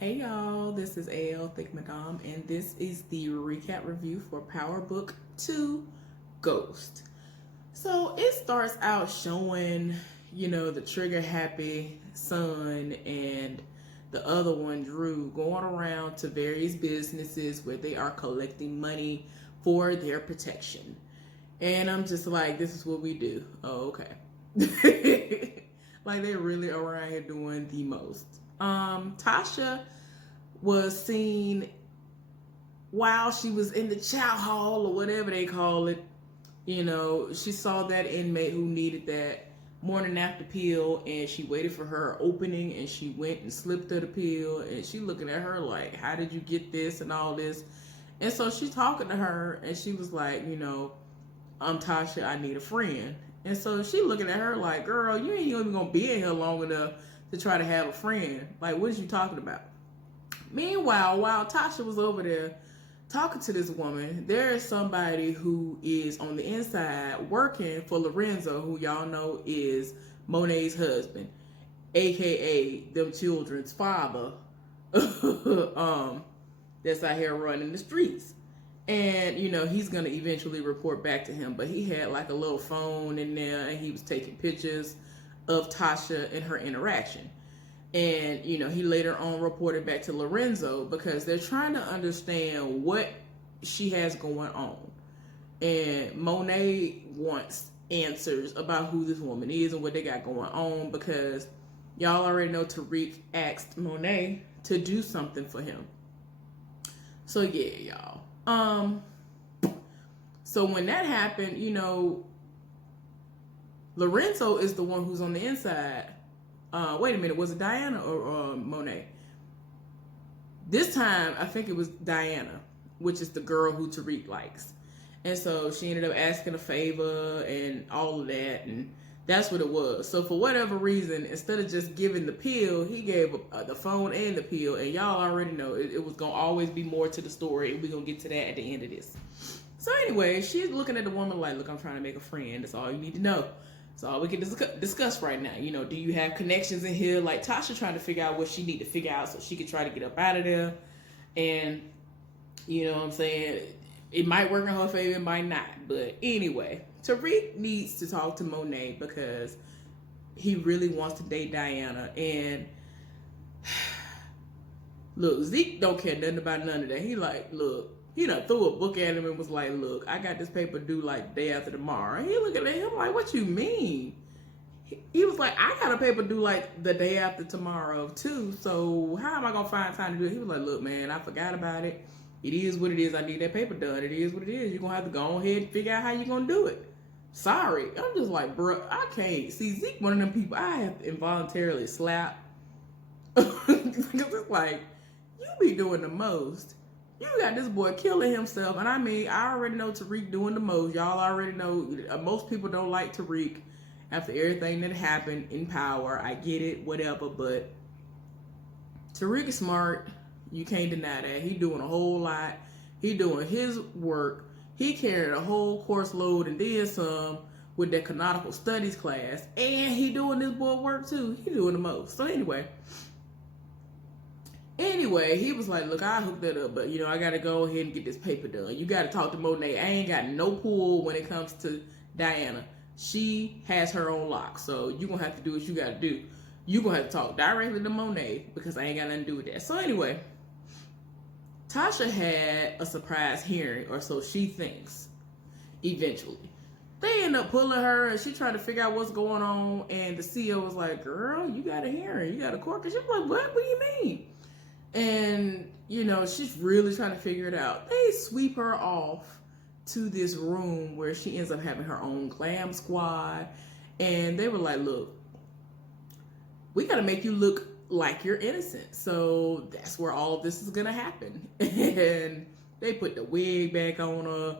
Hey y'all, this is AL Thick Madame, and this is the recap review for Power Book 2 Ghost. So it starts out showing, the trigger happy son and the other one, Drew, going around to various businesses where they are collecting money for their protection. And I'm just like, this is what we do. Oh, okay. Like they really around here doing the most. Tasha was seen while she was in the chow hall or whatever they call it. She saw that inmate who needed that morning after pill, and she waited for her opening, and she went and slipped her the pill, and she looking at her like, how did you get this and all this? And so she's talking to her, and she was like, I'm Tasha, I need a friend. And so she looking at her like, girl, you ain't even gonna be in here long enough to try to have a friend. Like, what is you talking about? Meanwhile, while Tasha was over there talking to this woman, there is somebody who is on the inside working for Lorenzo, who y'all know is Monet's husband, aka them children's father. That's out here running the streets. And, he's going to eventually report back to him. But he had like a little phone in there, and he was taking pictures of Tasha and her interaction. And, he later on reported back to Lorenzo because they're trying to understand what she has going on. And Monet wants answers about who this woman is and what they got going on because y'all already know Tariq asked Monet to do something for him. So, yeah, y'all. So when that happened, Lorenzo is the one who's on the inside. Wait a minute, was it Diana or Monet? This time, I think it was Diana, which is the girl who Tariq likes. And so she ended up asking a favor and all of that, and that's what it was. So for whatever reason, instead of just giving the pill, he gave the phone and the pill, and y'all already know it was going to always be more to the story, and we're going to get to that at the end of this. So anyway, she's looking at the woman like, look, I'm trying to make a friend. That's all you need to know. That's all we can discuss right now. Do you have connections in here? Like Tasha trying to figure out what she need to figure out so she can try to get up out of there. And, what I'm saying? It might work in her favor, it might not. But anyway, Tariq needs to talk to Monet because he really wants to date Diana. And look, Zeke don't care nothing about none of that. He like, look, he done threw a book at him and was like, look, I got this paper due like the day after tomorrow. And he looking at him like, what you mean? He was like, I got a paper due like the day after tomorrow too. So how am I going to find time to do it? He was like, look, man, I forgot about it. It is what it is. I need that paper done. It is what it is. You're going to have to go ahead and figure out how you're going to do it. Sorry. I'm just like, bro, I can't. See, Zeke, one of them people I have to involuntarily slap. Because it's like, you be doing the most. You got this boy killing himself. And I mean, I already know Tariq doing the most. Y'all already know. Most people don't like Tariq after everything that happened in Power. I get it, whatever. But Tariq is smart. You can't deny that. He doing a whole lot. He doing his work. He carried a whole course load and did some with that canonical studies class. And he doing this boy work too. He doing the most. So Anyway, he was like, look, I hooked that up, but, I got to go ahead and get this paper done. You got to talk to Monet. I ain't got no pull when it comes to Diana. She has her own lock, so you're going to have to do what you got to do. You're going to have to talk directly to Monet because I ain't got nothing to do with that. So anyway, Tasha had a surprise hearing, or so she thinks, eventually. They end up pulling her, and she tried to figure out what's going on, and the CEO was like, girl, you got a hearing. You got a court case. She was like, what? What do you mean? And, she's really trying to figure it out. They sweep her off to this room where she ends up having her own glam squad. And they were like, look, we got to make you look like you're innocent. So that's where all of this is going to happen. And they put the wig back on her.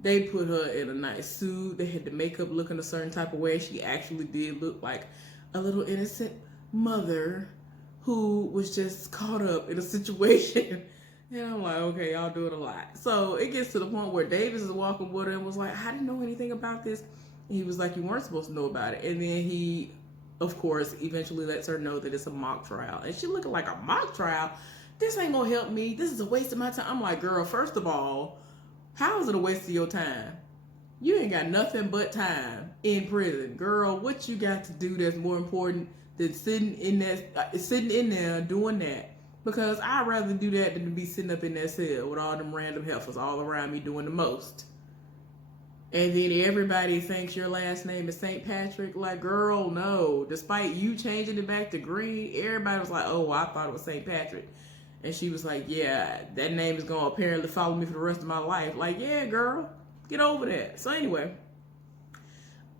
They put her in a nice suit. They had the makeup looking a certain type of way. She actually did look like a little innocent mother who was just caught up in a situation. And I'm like, okay, y'all do it a lot. So it gets to the point where Davis is walking with her and was like, I didn't know anything about this. And he was like, you weren't supposed to know about it. And then he of course, eventually lets her know that it's a mock trial. And she looking like a mock trial? This ain't gonna help me. This is a waste of my time. I'm like, girl, first of all, how is it a waste of your time? You ain't got nothing but time in prison. Girl, what you got to do that's more important than sitting in there doing that? Because I'd rather do that than to be sitting up in that cell with all them random heifers all around me doing the most. And then everybody thinks your last name is St. Patrick. Like, girl, no. Despite you changing it back to Green, everybody was like, oh, I thought it was St. Patrick. And she was like, yeah, that name is going to apparently follow me for the rest of my life. Like, yeah, girl, get over that. So anyway,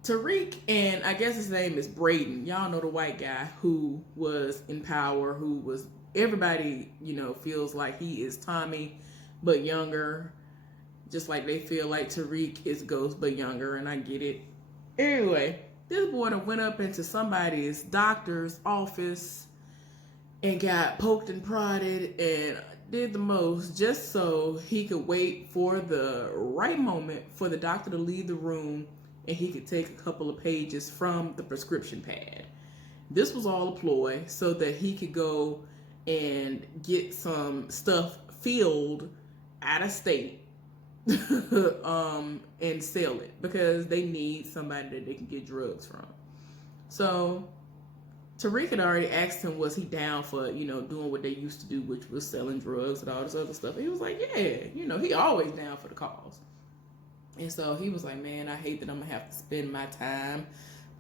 Tariq, and I guess his name is Braden. Y'all know the white guy who was in power, who was, everybody, feels like he is Tommy, but younger. Just like they feel like Tariq is Ghost, but younger, and I get it. Anyway, this boy went up into somebody's doctor's office and got poked and prodded and did the most just so he could wait for the right moment for the doctor to leave the room and he could take a couple of pages from the prescription pad. This was all a ploy so that he could go and get some stuff filled out of state and sell it because they need somebody that they can get drugs from. So Tariq had already asked him, was he down for, doing what they used to do, which was selling drugs and all this other stuff. And he was like, yeah, he always down for the cause. And so he was like, man, I hate that I'm going to have to spend my time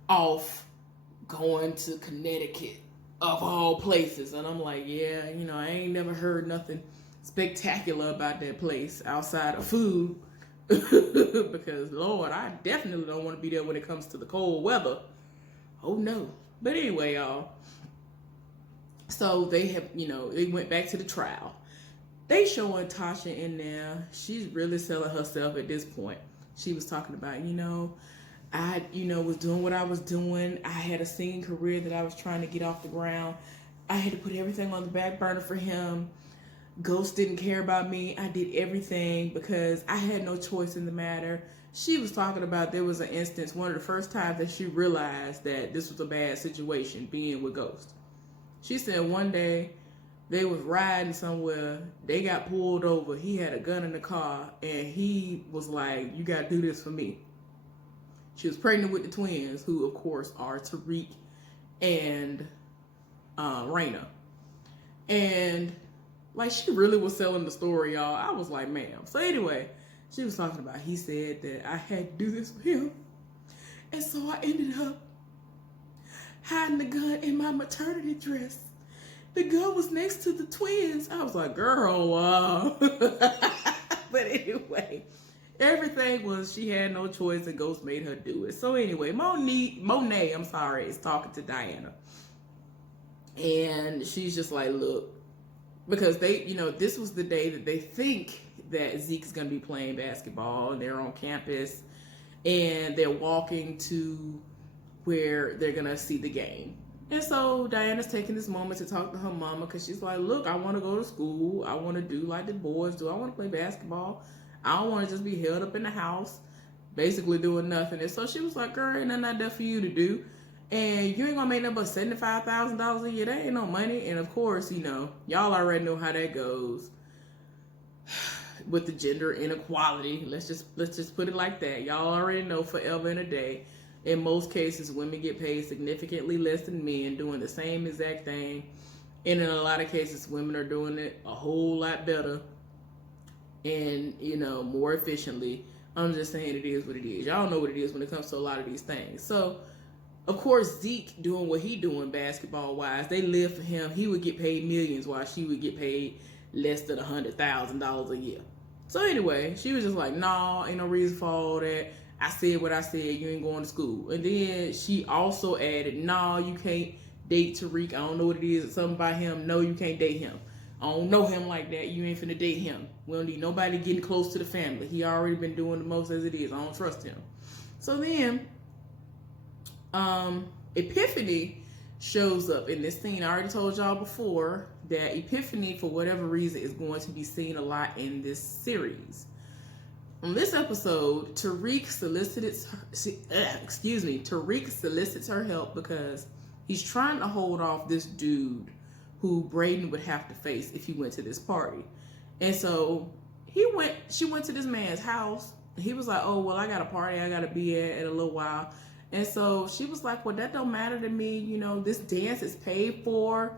off going to Connecticut, of all places. And I'm like, yeah, I ain't never heard nothing spectacular about that place outside of food. Because, Lord, I definitely don't want to be there when it comes to the cold weather. Oh, no. But anyway, y'all, so they have, they went back to the trial. They showing Tasha in there. She's really selling herself at this point. She was talking about, I, was doing what I was doing. I had a singing career that I was trying to get off the ground. I had to put everything on the back burner for him. Ghost didn't care about me. I did everything because I had no choice in the matter. She was talking about there was an instance, one of the first times that she realized that this was a bad situation, being with Ghost. She said one day they was riding somewhere, they got pulled over, he had a gun in the car, and he was like, you gotta do this for me. She was pregnant with the twins, who of course are Tariq and Raina. And like, she really was selling the story, y'all. I was like, ma'am. So anyway, she was talking about, he said that I had to do this for him. And so I ended up hiding the gun in my maternity dress. The gun was next to the twins. I was like, girl, wow. But anyway, everything was, she had no choice and Ghost made her do it. So anyway, Monet, is talking to Diana. And she's just like, look, because they, this was the day that they think that Zeke's going to be playing basketball, and they're on campus and they're walking to where they're going to see the game. And so Diana's taking this moment to talk to her mama because she's like, look, I want to go to school. I want to do like the boys do. I want to play basketball. I don't want to just be held up in the house, basically doing nothing. And so she was like, girl, ain't nothing out there for you to do. And you ain't gonna make nothing but $75,000 a year. That ain't no money. And of course, y'all already know how that goes with the gender inequality. Let's just put it like that. Y'all already know forever and a day. In most cases, women get paid significantly less than men doing the same exact thing. And in a lot of cases, women are doing it a whole lot better and, more efficiently. I'm just saying it is what it is. Y'all know what it is when it comes to a lot of these things. So, of course, Zeke doing what he doing basketball-wise, they live for him. He would get paid millions while she would get paid less than $100,000 a year. So anyway, she was just like, nah, ain't no reason for all that. I said what I said. You ain't going to school. And then she also added, nah, you can't date Tariq. I don't know what it is. It's something about him. No, you can't date him. I don't know him like that. You ain't finna date him. We don't need nobody getting close to the family. He already been doing the most as it is. I don't trust him. So then Epiphany shows up in this scene. I already told y'all before that Epiphany, for whatever reason, is going to be seen a lot in this series. On this episode, Tariq solicits her help because He's trying to hold off this dude who Brayden would have to face if he went to this party. And so she went to this man's house. He was like, oh, well, I got a party I got to be at in a little while. And so she was like, well, that don't matter to me. You know, this dance is paid for.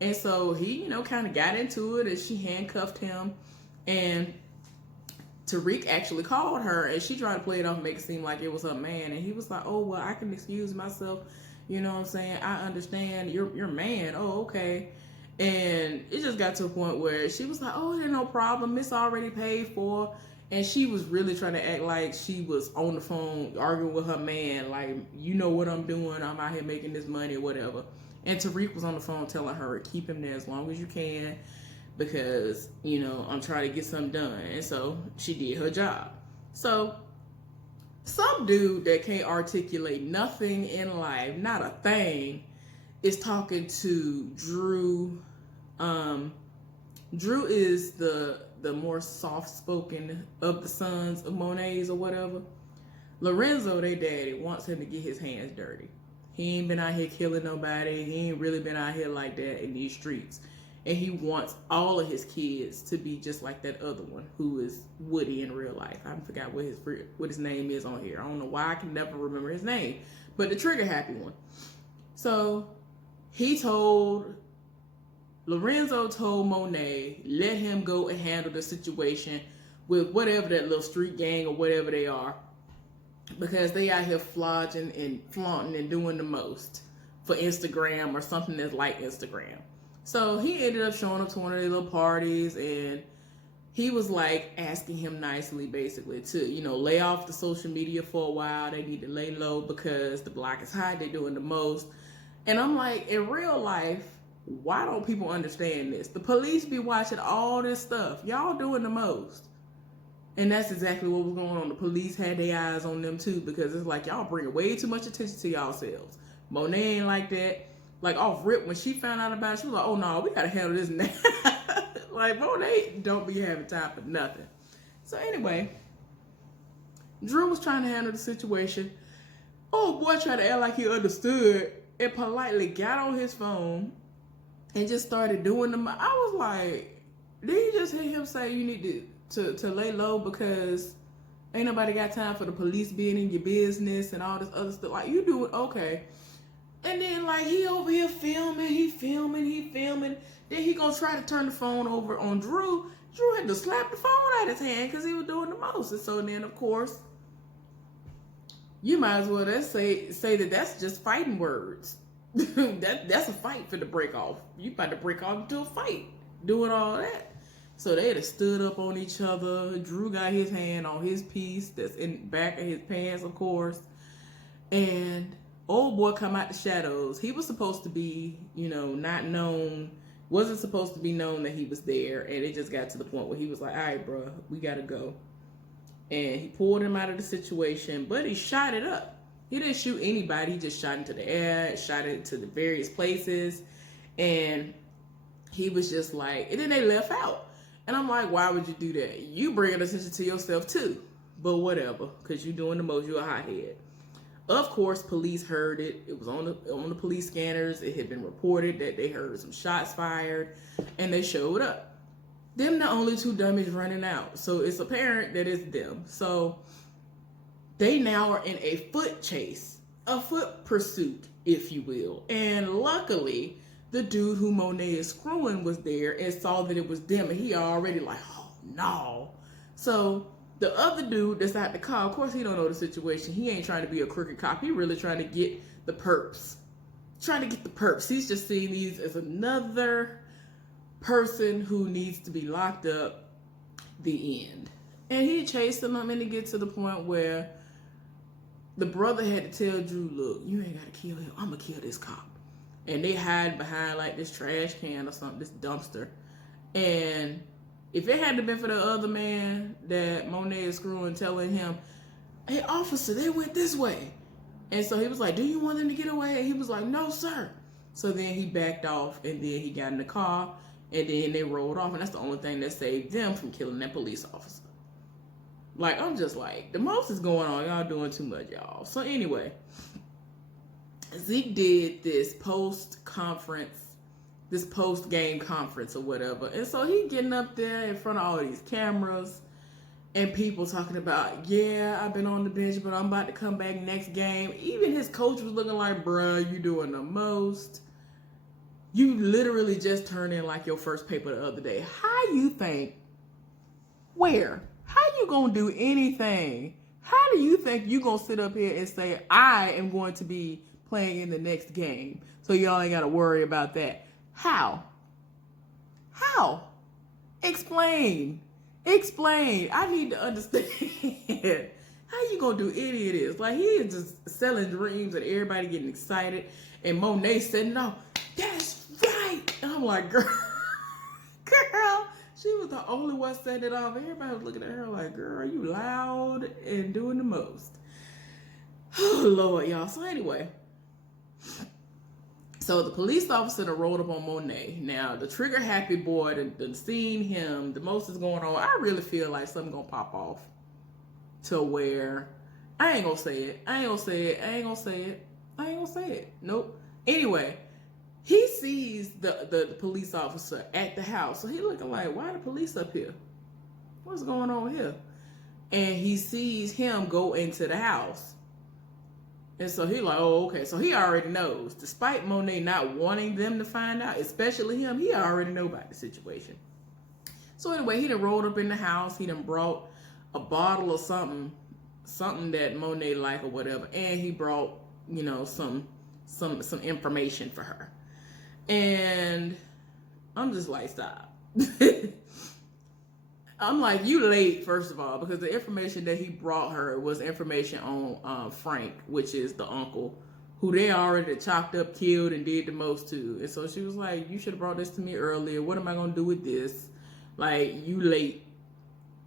And so he, you know, kind of got into it, and she handcuffed him. And Tariq actually called her, and she tried to play it off and make it seem like it was her man. And he was like, oh, well, I can excuse myself. You know what I'm saying? I understand. You're man. Oh, okay. And it just got to a point where she was like, oh, there's no problem. It's already paid for. And she was really trying to act like she was on the phone arguing with her man. Like, you know what I'm doing. I'm out here making this money or whatever. And Tariq was on the phone telling her, keep him there as long as you can, because, you know, I'm trying to get something done. And so she did her job. So some dude that can't articulate nothing in life, not a thing, is talking to Drew. Drew is the more soft-spoken of the sons of Monet's or whatever. Lorenzo, their daddy, wants him to get his hands dirty. He ain't been out here killing nobody. He ain't really been out here like that in these streets. And he wants all of his kids to be just like that other one, who is Woody in real life. I forgot what his name is on here. I don't know why I can never remember his name. But the trigger happy one. So Lorenzo told Monet, let him go and handle the situation with whatever that little street gang or whatever they are, because they out here flogging and flaunting and doing the most for Instagram or something that's like Instagram. So he ended up showing up to one of their little parties, and he was like asking him nicely, basically, to, you know, lay off the social media for a while. They need to lay low because the block is hot. They're doing the most. And I'm like, in real life, why don't people understand this? The police be watching all this stuff. Y'all doing the most. And that's exactly what was going on. The police had their eyes on them too, because it's like, y'all bringing way too much attention to yourselves. Monet ain't like that. Like, off rip, when she found out about it, she was like, oh no, we gotta handle this now. Like, Monet don't be having time for nothing. So anyway, Drew was trying to handle the situation. Oh boy, tried to act like he understood and politely got on his phone and just started doing them. I was like, did you just hear him say you need to lay low because ain't nobody got time for the police being in your business and all this other stuff? Like, you do it, okay. And then, like, he over here filming. Then he gonna try to turn the phone over on Drew. Drew had to slap the phone out of his hand because he was doing the most. And so then, of course, you might as well say that that's just fighting words. That's a fight for the break off. You about to break off into a fight doing all that. So they had stood up on each other. Drew got his hand on his piece that's in the back of his pants, of course. And old boy come out the shadows. He was supposed to be, you know, not known. Wasn't supposed to be known that he was there. And it just got to the point where he was like, all right, bro, we got to go. And he pulled him out of the situation, but he shot it up. He didn't shoot anybody. He just shot into the air, shot it to the various places. And he was just like, and then they left out. And I'm like, why would you do that? You bring attention to yourself too. But whatever, because you're doing the most. You're a hothead. Of course, police heard it. It was on the police scanners. It had been reported that they heard some shots fired, and they showed up. Them the only two dummies running out. So it's apparent that it's them. So they now are in a foot chase, a foot pursuit, if you will. And luckily, the dude who Monet is screwing was there and saw that it was them, and he already like, oh no. So the other dude that's at the car, of course he don't know the situation. He ain't trying to be a crooked cop. He really trying to get the perps. He's just seeing these as another person who needs to be locked up. The end. And he chased them up, and to get to the point where the brother had to tell Drew, look, you ain't gotta kill him. I'm gonna kill this cop. And they hide behind like this trash can or something, this dumpster. And if it hadn't been for the other man that Monet is screwing, telling him, hey, officer, they went this way. And so he was like, do you want them to get away? And he was like, no, sir. So then he backed off, and then he got in the car, and then they rolled off. And that's the only thing that saved them from killing that police officer. Like, I'm just like, the most is going on. Y'all doing too much, y'all. So anyway, Zeke did this post game conference or whatever. And so he getting up there in front of all these cameras and people talking about, yeah, I've been on the bench, but I'm about to come back next game. Even his coach was looking like, bruh, you doing the most. You literally just turned in like your first paper the other day. How you think, where? How you gonna do anything? How do you think you gonna sit up here and say, I am going to be playing in the next game, so y'all ain't gotta worry about that? How? How? Explain. Explain. I need to understand. How you gonna do any of this? Like, he is just selling dreams and everybody getting excited, and Monet setting off. That's right. And I'm like, girl, she was the only one setting it off. Everybody was looking at her like, girl, you loud and doing the most. Oh, Lord, y'all. So anyway, so the police officer that rolled up on Monet. Now, the trigger happy boy, the seen him, the most is going on. I really feel like something gonna pop off to where I ain't gonna say it. I ain't gonna say it. I ain't gonna say it. I ain't gonna say it. Nope. Anyway, he sees the police officer at the house. So he looking like, why the police up here? What's going on here? And he sees him go into the house. And so he like, oh, okay. So he already knows. Despite Monet not wanting them to find out, especially him, he already know about the situation. So anyway, he done rolled up in the house. He done brought a bottle of something that Monet like or whatever. And he brought, you know, some information for her. And I'm just like, stop. I'm like, you late, first of all, because the information that he brought her was information on Frank, which is the uncle, who they already chopped up, killed, and did the most to. And so she was like, you should have brought this to me earlier. What am I going to do with this? Like, you late.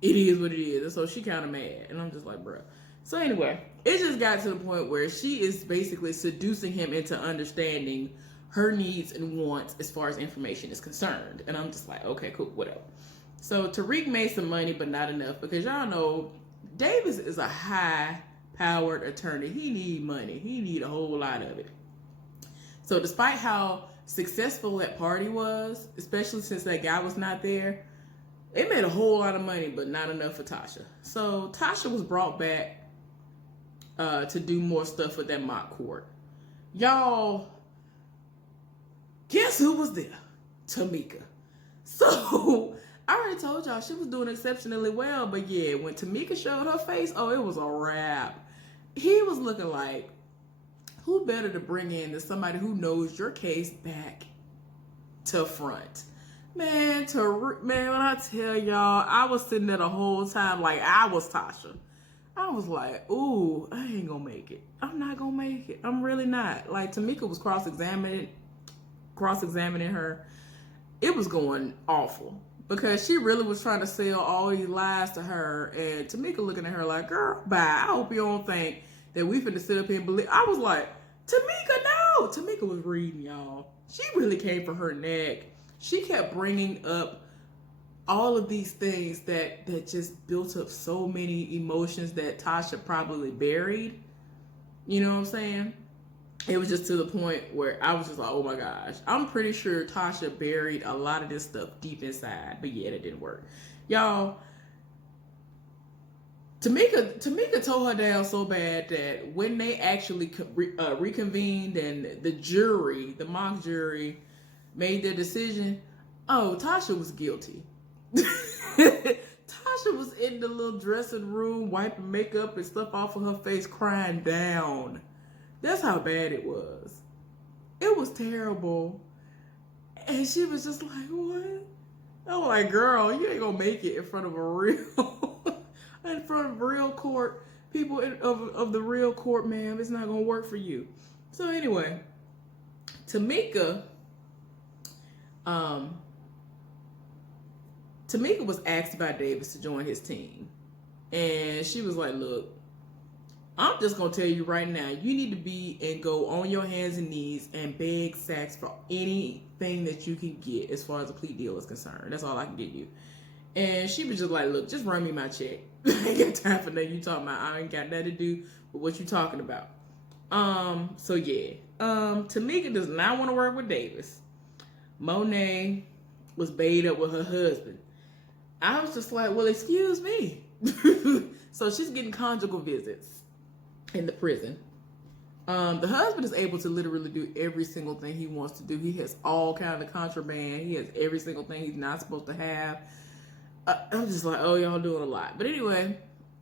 It is what it is. And so she kind of mad. And I'm just like, bruh. So anyway, it just got to the point where she is basically seducing him into understanding her needs and wants as far as information is concerned. And I'm just like, okay, cool, whatever. So Tariq made some money, but not enough, because y'all know Davis is a high-powered attorney. He need money. He need a whole lot of it. So despite how successful that party was, especially since that guy was not there, it made a whole lot of money, but not enough for Tasha. So Tasha was brought back to do more stuff with that mock court. Y'all, guess who was there? Tamika. So I already told y'all she was doing exceptionally well, but yeah, when Tamika showed her face, oh, it was a wrap. He was looking like, who better to bring in than somebody who knows your case back to front? Man, when I tell y'all, I was sitting there the whole time like I was Tasha. I was like, ooh, I ain't gonna make it. I'm not gonna make it. I'm really not. Like, Tamika was cross-examining her. It was going awful. Because she really was trying to sell all these lies to her. And Tamika looking at her like, girl, bye. I hope you don't think that we finna sit up here and believe. I was like, Tamika, no. Tamika was reading, y'all. She really came for her neck. She kept bringing up all of these things that just built up so many emotions that Tasha probably buried. You know what I'm saying? It was just to the point where I was just like, oh my gosh. I'm pretty sure Tasha buried a lot of this stuff deep inside. But yeah, it didn't work. Y'all, Tamika tore her down so bad that when they actually reconvened and the jury, the mock jury, made their decision, oh, Tasha was guilty. Tasha was in the little dressing room, wiping makeup and stuff off of her face, crying down. That's how bad it was. It was terrible. And she was just like, what? I'm like, girl, you ain't gonna make it in front of real court. People of the real court, ma'am. It's not gonna work for you. So anyway, Tamika was asked by Davis to join his team. And she was like, look, I'm just going to tell you right now, you need to be and go on your hands and knees and beg Sachs for anything that you can get as far as a plea deal is concerned. That's all I can get you. And she was just like, look, just run me my check. I ain't got time for nothing you talking about. I ain't got nothing to do with what you talking about. So yeah. Tamika does not want to work with Davis. Monet was baited up with her husband. I was just like, well, excuse me. So she's getting conjugal visits in the prison. The husband is able to literally do every single thing he wants to do. He has all kind of contraband. He has every single thing he's not supposed to have. I'm just like, oh, y'all doing a lot. But anyway,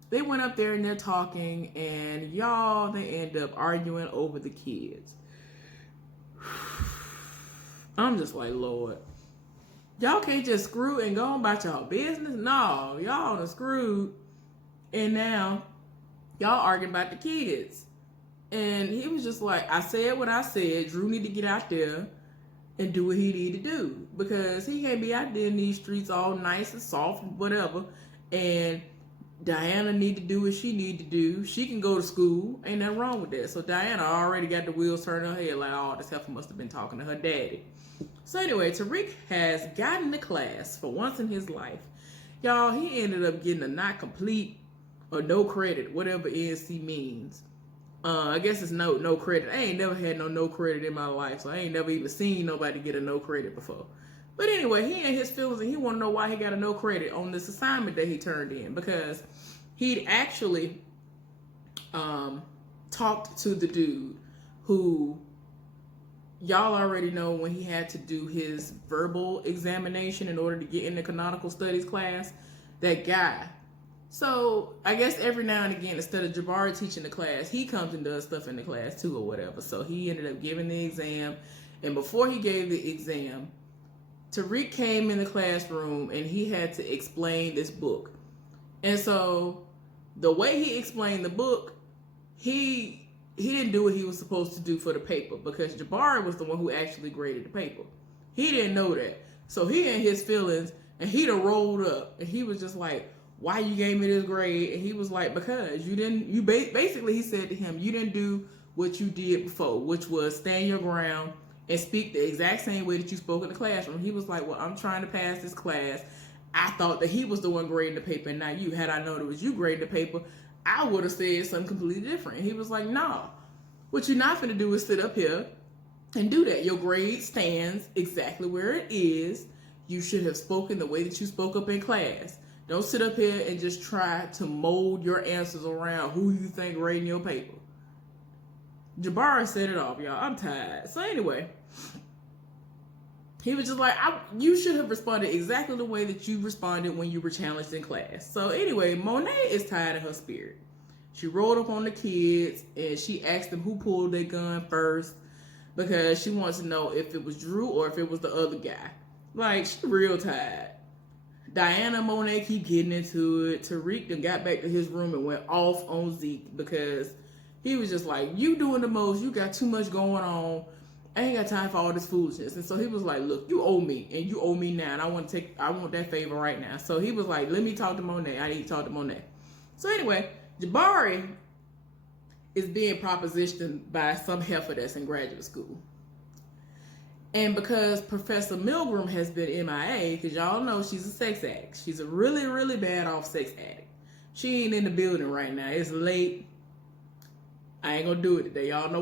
they went up there and they're talking, and y'all, they end up arguing over the kids. I'm just like, Lord, y'all can't just screw and go on about y'all business. No, y'all done screwed, and now y'all arguing about the kids. And he was just like, I said what I said. Drew need to get out there and do what he need to do, because he can't be out there in these streets all nice and soft and whatever. And Diana need to do what she need to do. She can go to school. Ain't nothing wrong with that. So Diana already got the wheels turning her head like, oh, this heifer must have been talking to her daddy. So anyway, Tariq has gotten to class for once in his life. Y'all, he ended up getting a not complete or no credit, whatever NC means. I guess it's no credit. I ain't never had no credit in my life, so I ain't never even seen nobody get a no credit before. But anyway, he in his feelings, and he want to know why he got a no credit on this assignment that he turned in, because he'd actually talked to the dude who, y'all already know, when he had to do his verbal examination in order to get in the canonical studies class, that guy. So I guess every now and again, instead of Jabari teaching the class, he comes and does stuff in the class too or whatever. So he ended up giving the exam, and before he gave the exam, Tariq came in the classroom and he had to explain this book. And so the way he explained the book, he didn't do what he was supposed to do for the paper, because Jabari was the one who actually graded the paper. He didn't know that. So he in his feelings, and he'd have rolled up, and he was just like, why you gave me this grade? And he was like, because basically he said to him, you didn't do what you did before, which was stand your ground and speak the exact same way that you spoke in the classroom. He was like, well, I'm trying to pass this class. I thought that he was the one grading the paper and not you. Had I known it was you grading the paper, I would have said something completely different. And he was like, no, what you're not going to do is sit up here and do that. Your grade stands exactly where it is. You should have spoken the way that you spoke up in class. Don't sit up here and just try to mold your answers around who you think grading your paper. Jabari set it off, y'all. I'm tired. So anyway, he was just like, you should have responded exactly the way that you responded when you were challenged in class. So anyway, Monet is tired of her spirit. She rolled up on the kids and she asked them who pulled their gun first, because she wants to know if it was Drew or if it was the other guy. Like, she's real tired. Diana and Monet keep getting into it. Tariq then got back to his room and went off on Zeke, because he was just like, you doing the most. You got too much going on. I ain't got time for all this foolishness. And so he was like, look, you owe me, and you owe me now, and I want that favor right now. So he was like, let me talk to Monet. I need to talk to Monet. So anyway, Jabari is being propositioned by some heifer that's in graduate school. And because Professor Milgram has been MIA, because y'all know she's a sex addict. She's a really, really bad off sex addict. She ain't in the building right now. It's late. I ain't gonna do it today. Y'all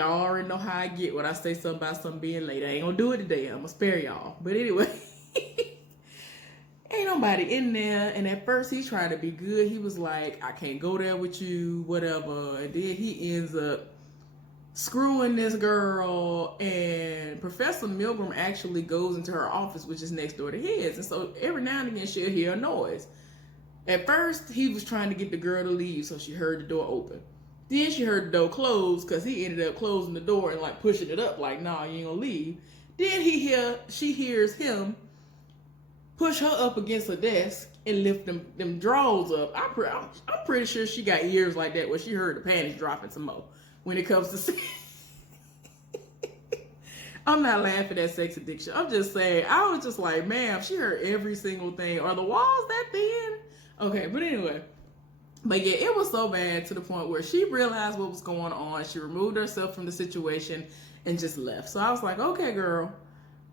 already know how I get when I say something about something being late. I ain't gonna do it today. I'm gonna spare y'all. But anyway, ain't nobody in there. And at first he's trying to be good. He was like, I can't go there with you, whatever. And then he ends up screwing this girl, and Professor Milgram actually goes into her office, which is next door to his. And so every now and again she'll hear a noise. At first he was trying to get the girl to leave, so she heard the door open. Then she heard the door close, because he ended up closing the door and like pushing it up like, nah, you ain't gonna leave. Then she hears him push her up against her desk and lift them drawers up. I'm pretty sure she got ears like that where she heard the panties dropping some more. When it comes to sex. I'm not laughing at sex addiction. I'm just saying, I was just like, ma'am, she heard every single thing. Are the walls that thin? Okay, but anyway. But yeah, it was so bad to the point where she realized what was going on. She removed herself from the situation and just left. So I was like, okay, girl.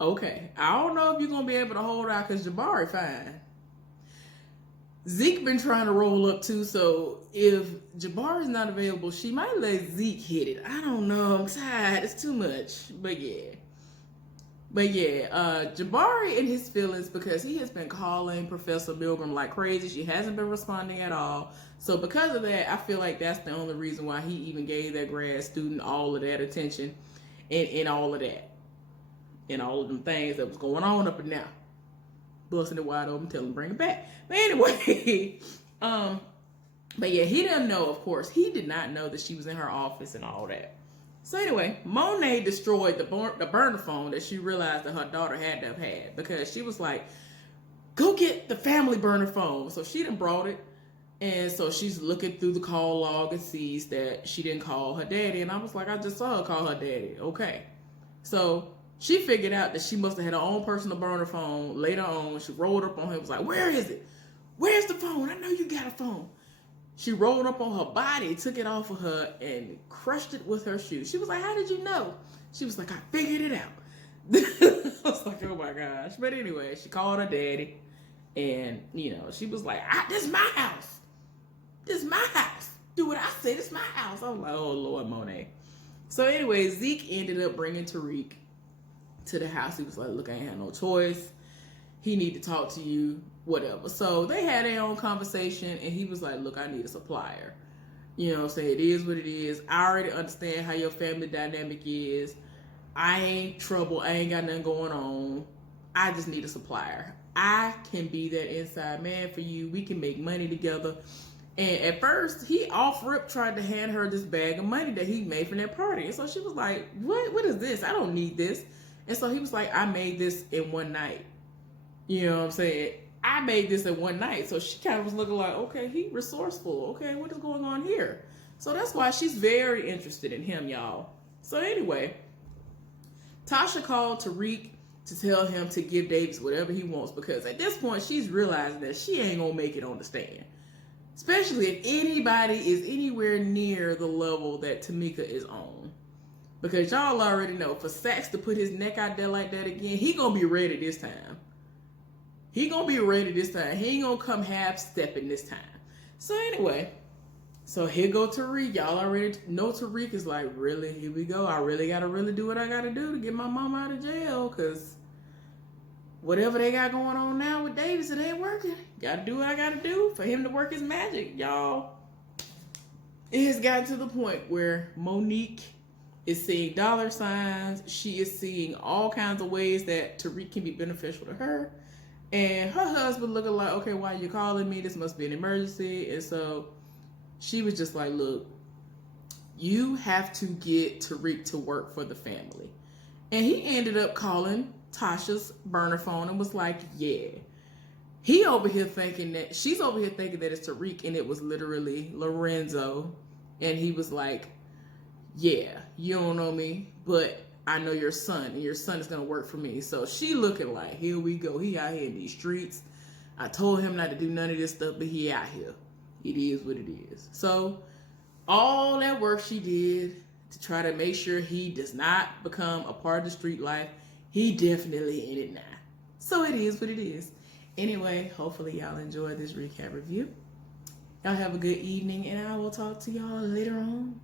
Okay. I don't know if you're going to be able to hold out, because Jabari fine. Zeke been trying to roll up too, so if Jabari's not available, she might let Zeke hit it. I don't know. I'm tired. It's too much. But yeah. Jabari in his feelings because he has been calling Professor Milgram like crazy. She hasn't been responding at all. So because of that, I feel like that's the only reason why he even gave that grad student all of that attention and all of that. And all of them things that was going on up and down. Busting it wide open, telling him bring it back. But anyway, but yeah, he didn't know, of course. He did not know that she was in her office and all that. So anyway, Monet destroyed the burner phone that she realized that her daughter had to have had because she was like, go get the family burner phone. So she done brought it. And so she's looking through the call log and sees that she didn't call her daddy. And I was like, I just saw her call her daddy. Okay. So she figured out that she must have had her own personal burner phone later on. She rolled up on him, was like, where is it? Where's the phone? I know you got a phone. She rolled up on her body, took it off of her, and crushed it with her shoe. She was like, how did you know? She was like, I figured it out. I was like, oh my gosh. But anyway, she called her daddy, and, she was like, this is my house. This is my house. Do what I say. This is my house. I was like, oh, Lord, Monet. So anyway, Zeke ended up bringing Tariq to the house. He was like, look, I ain't had no choice. He need to talk to you, whatever. So they had their own conversation, and he was like, look, I need a supplier. You know what I'm saying? It is what it is. I already understand how your family dynamic is. I ain't trouble. I ain't got nothing going on. I just need a supplier. I can be that inside man for you. We can make money together. And at first, he off-rip tried to hand her this bag of money that he made from that party. And so she was like, what is this? I don't need this. And so he was like, I made this in one night. You know what I'm saying? I made this in one night. So she kind of was looking like, okay, he resourceful. Okay, what is going on here? So that's why she's very interested in him, y'all. So anyway, Tasha called Tariq to tell him to give Davis whatever he wants because at this point, she's realizing that she ain't going to make it on the stand. Especially if anybody is anywhere near the level that Tamika is on. Because y'all already know, for Saxe to put his neck out there like that again, he gonna be ready this time. He gonna be ready this time. He ain't gonna come half-stepping this time. So anyway, so here go Tariq. Y'all already know Tariq is like, really? Here we go. I really gotta do what I gotta do to get my mom out of jail. Because whatever they got going on now with Davis, it ain't working. Gotta do what I gotta do for him to work his magic, y'all. It has gotten to the point where Monique is seeing dollar signs. She is seeing all kinds of ways that Tariq can be beneficial to her. And her husband looking like, okay, why are you calling me? This must be an emergency. And so she was just like, look, you have to get Tariq to work for the family. And he ended up calling Tasha's burner phone and was like, yeah. He over here thinking that, she's over here thinking that it's Tariq and it was literally Lorenzo. And he was like, yeah, you don't know me, but I know your son, and your son is going to work for me. So she looking like, here we go. He out here in these streets. I told him not to do none of this stuff, but he out here. It is what it is. So all that work she did to try to make sure he does not become a part of the street life, he definitely in it now. So it is what it is. Anyway, hopefully y'all enjoyed this recap review. Y'all have a good evening, and I will talk to y'all later on.